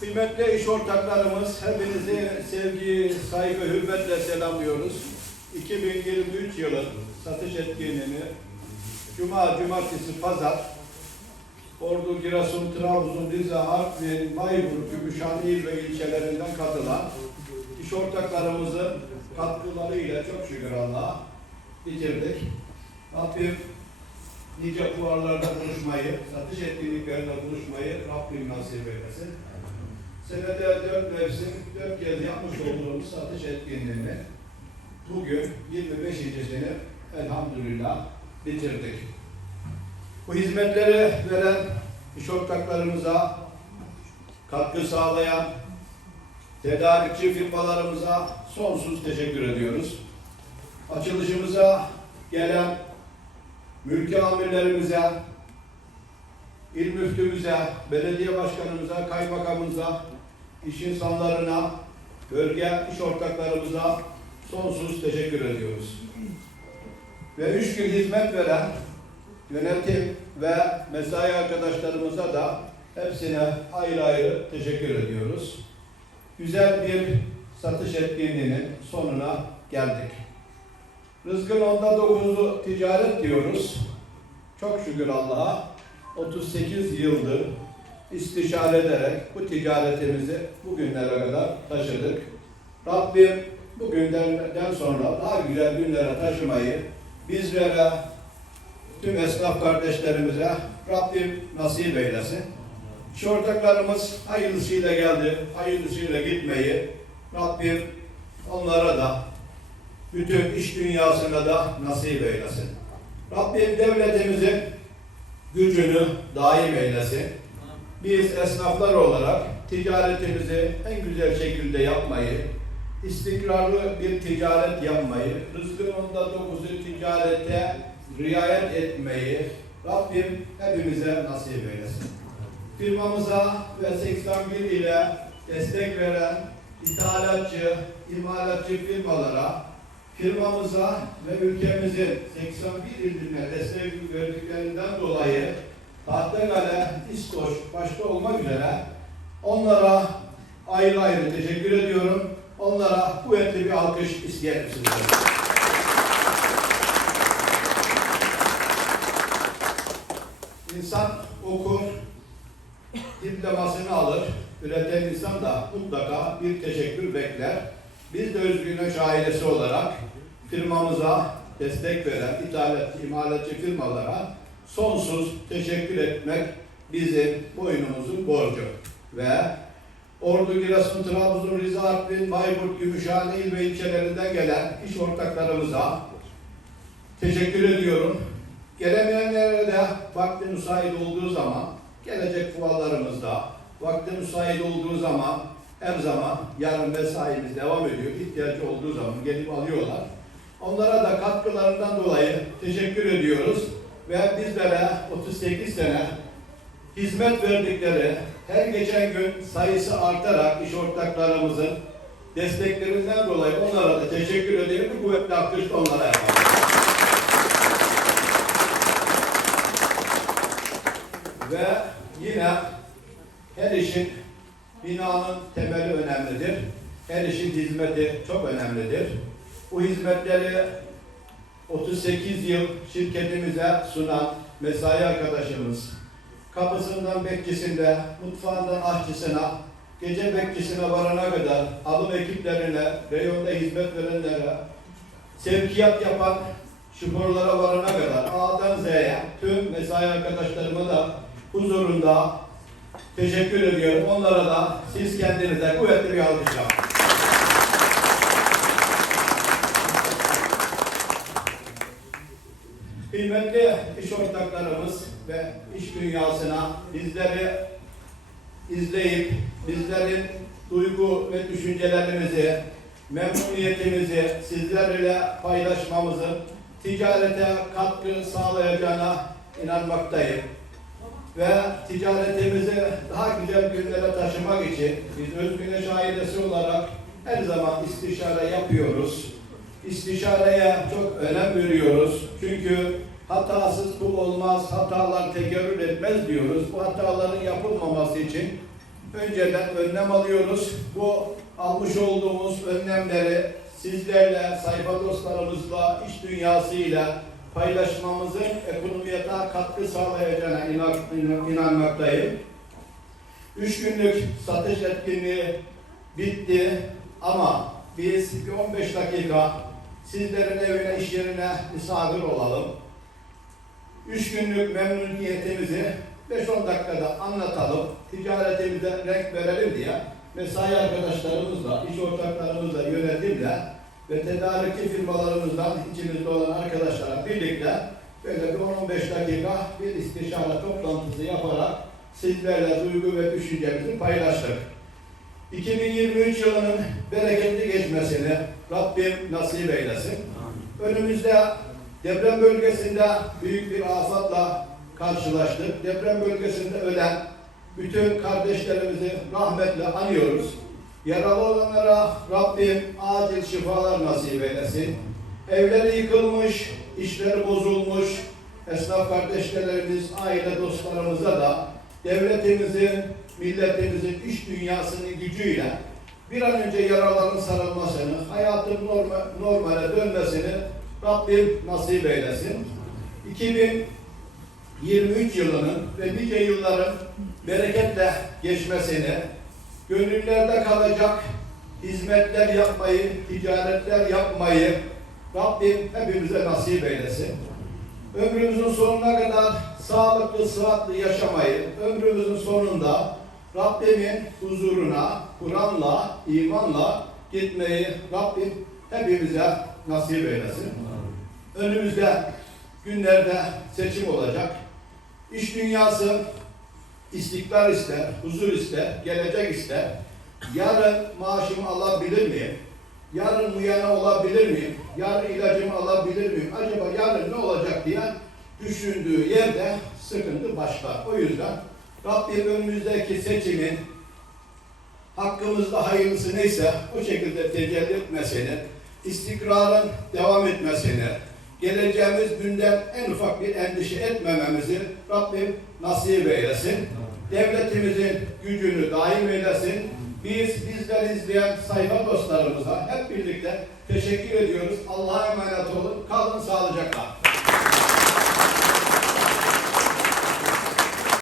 Kıymetli iş ortaklarımız, hepinizi sevgi, saygı, hürmetle selamlıyoruz. 2023 yılı satış etkinliğini Cuma, Cumartesi, Pazar, Ordu, Giresun, Trabzon, Rize, Artvin, Bayburt, Gümüşhane il ve ilçelerinden katılan iş ortaklarımızın katkılarıyla çok şükür Allah'a bitirdik. Rabbim nice fuarlarda buluşmayı, satış etkinliklerinde buluşmayı Rabbim nasip eylesin. Senede dört mevsim, dört kez yapmış olduğumuz satış etkinliğini bugün 25.sini elhamdülillah bitirdik. Bu hizmetleri veren iş ortaklarımıza, katkı sağlayan tedarikçi firmalarımıza sonsuz teşekkür ediyoruz. Açılışımıza gelen mülki amirlerimize, il müftümüze, belediye başkanımıza, kaymakamımıza, iş insanlarına, bölge iş ortaklarımıza sonsuz teşekkür ediyoruz. Ve üç gün hizmet veren yönetim ve mesai arkadaşlarımıza da hepsine ayrı ayrı teşekkür ediyoruz. Güzel bir satış etkinliğinin sonuna geldik. Rızkın onda dokuzu ticaret diyoruz. Çok şükür Allah'a 38 yıldır istişare ederek bu ticaretimizi bugünlere kadar taşıdık. Rabbim bu günlerden sonra daha güzel günlere taşımayı bizlere, tüm esnaf kardeşlerimize Rabbim nasip eylesin. Şu ortaklarımız hayırlısıyla geldi, hayırlısıyla gitmeyi Rabbim onlara da bütün iş dünyasına da nasip eylesin. Rabbim devletimizin gücünü daim eylesin. Biz esnaflar olarak ticaretimizi en güzel şekilde yapmayı, istikrarlı bir ticaret yapmayı, rızkın onda dokuzu ticarete riayet etmeyi Rabbim hepimize nasip eylesin. Firmamıza ve 81 ile destek veren ithalatçı, imalatçı firmalara, firmamıza ve ülkemizin 81 iline destek verdiklerinden dolayı Tahtakale, İskoç başta olmak üzere onlara ayrı ayrı teşekkür ediyorum. Onlara kuvvetli bir alkış isteyen misiniz? İnsan okur, diplomasını alır. Üreten insan da mutlaka bir teşekkür bekler. Biz de Özgürlüğüş ailesi olarak firmamıza destek veren ithalatçı, imalatçı firmalara sonsuz teşekkür etmek bizim boynumuzun borcu. Ve Ordu, Giresun, Trabzon, Rize, Artvin, Bayburt, Gümüşhane il ve ilçelerinden gelen iş ortaklarımıza teşekkür ediyorum. Gelemeyenlere de vakti müsait olduğu zaman, gelecek fuarlarımızda, vakti müsait olduğu zaman her zaman yarın mesaimiz devam ediyor. İhtiyacı olduğu zaman gelip alıyorlar. Katkılarından dolayı teşekkür ediyoruz. Ve bizlere 38 sene hizmet verdikleri, her geçen gün sayısı artarak iş ortaklarımızın desteklerinden dolayı onlara da teşekkür ediyorum. Bir kuvvetli alkış onlara yapalım. Ve yine her işin binanın temeli önemlidir. Her işin hizmeti çok önemlidir. Bu hizmetleri 38 yıl şirketimize sunan mesai arkadaşımız, kapısından bekçisinde, mutfağından aşçısına, gece bekçisine varana kadar alım ekiplerine, reyonda hizmet verenlere, sevkiyat yapan şoförlere varana kadar A'dan Z'ye tüm mesai arkadaşlarıma da huzurunda teşekkür ediyorum. Onlara da siz kendinize kuvvetli bir alkış Kıymetli iş ortaklarımız ve iş dünyasına bizleri izleyip bizlerin duygu ve düşüncelerimizi, memnuniyetimizi sizlerle paylaşmamızın ticarete katkı sağlayacağına inanmaktayım. Ve ticaretimizi daha güzel günlere taşımak için biz Özgüneş ailesi olarak her zaman istişare yapıyoruz. İstişareye çok önem veriyoruz. Çünkü hatasız kul olmaz, hatalar tekerrür etmez diyoruz. Bu hataların yapılmaması için önceden önlem alıyoruz. Bu almış olduğumuz önlemleri sizlerle, sayfa dostlarımızla, iş dünyasıyla paylaşmamızın ekonomiye daha katkı sağlayacağına inan, inan- inanmaktayım. Üç günlük satış etkinliği bitti ama biz bir 15 dakika sizlerin evine, iş yerine misafir olalım. Üç günlük memnuniyetimizi 5-10 dakikada anlatalım, ticaretimize renk verelim diye mesai arkadaşlarımızla, iş ortaklarımızla, yönetimle ve tedarikçi firmalarımızdan içimizde olan arkadaşlarla birlikte böyle bir 10-15 dakika bir istişare toplantısı yaparak sizlerle duygu ve düşüncemizi paylaştık. 2023 yılının bereketli geçmesini Rabbim nasip eylesin. Önümüzde deprem bölgesinde büyük bir afatla karşılaştık. Deprem bölgesinde ölen bütün kardeşlerimizi rahmetle anıyoruz. Yaralı olanlara Rabbim acil şifalar nasip eylesin. Evleri yıkılmış, işleri bozulmuş, esnaf kardeşlerimiz, aile dostlarımıza da devletimizin, milletimizin iş dünyasının gücüyle bir an önce yaraların sarılmasını, hayatın norma, normale dönmesini Rabbim nasip eylesin. 2023 yılının ve nice yılların bereketle geçmesini, gönüllerde kalacak hizmetler yapmayı, ticaretler yapmayı Rabbim hepimize nasip eylesin. Ömrümüzün sonuna kadar sağlıklı, sıhhatli yaşamayı, ömrümüzün sonunda Rabbimin huzuruna, Kur'an'la, imanla gitmeyi Rabbim hepimize nasip eylesin. Önümüzde günlerde seçim olacak. İş dünyası istikrar ister, huzur ister, gelecek ister. Yarın maaşımı alabilir miyim? Yarın uyana olabilir miyim? Yarın ilacımı alabilir miyim? Acaba yarın ne olacak diye düşündüğü yerde sıkıntı başlar. O yüzden Rabbim önümüzdeki seçimin hakkımızda hayırlısı neyse o şekilde tecelli etmesini, istikrarın devam etmesini, geleceğimiz günden en ufak bir endişe etmememizi Rabbim nasip eylesin. Devletimizin gücünü daim eylesin. Biz bizleri izleyen sayfa dostlarımıza hep birlikte teşekkür ediyoruz. Allah'a emanet olun. Kalın sağlıcakla.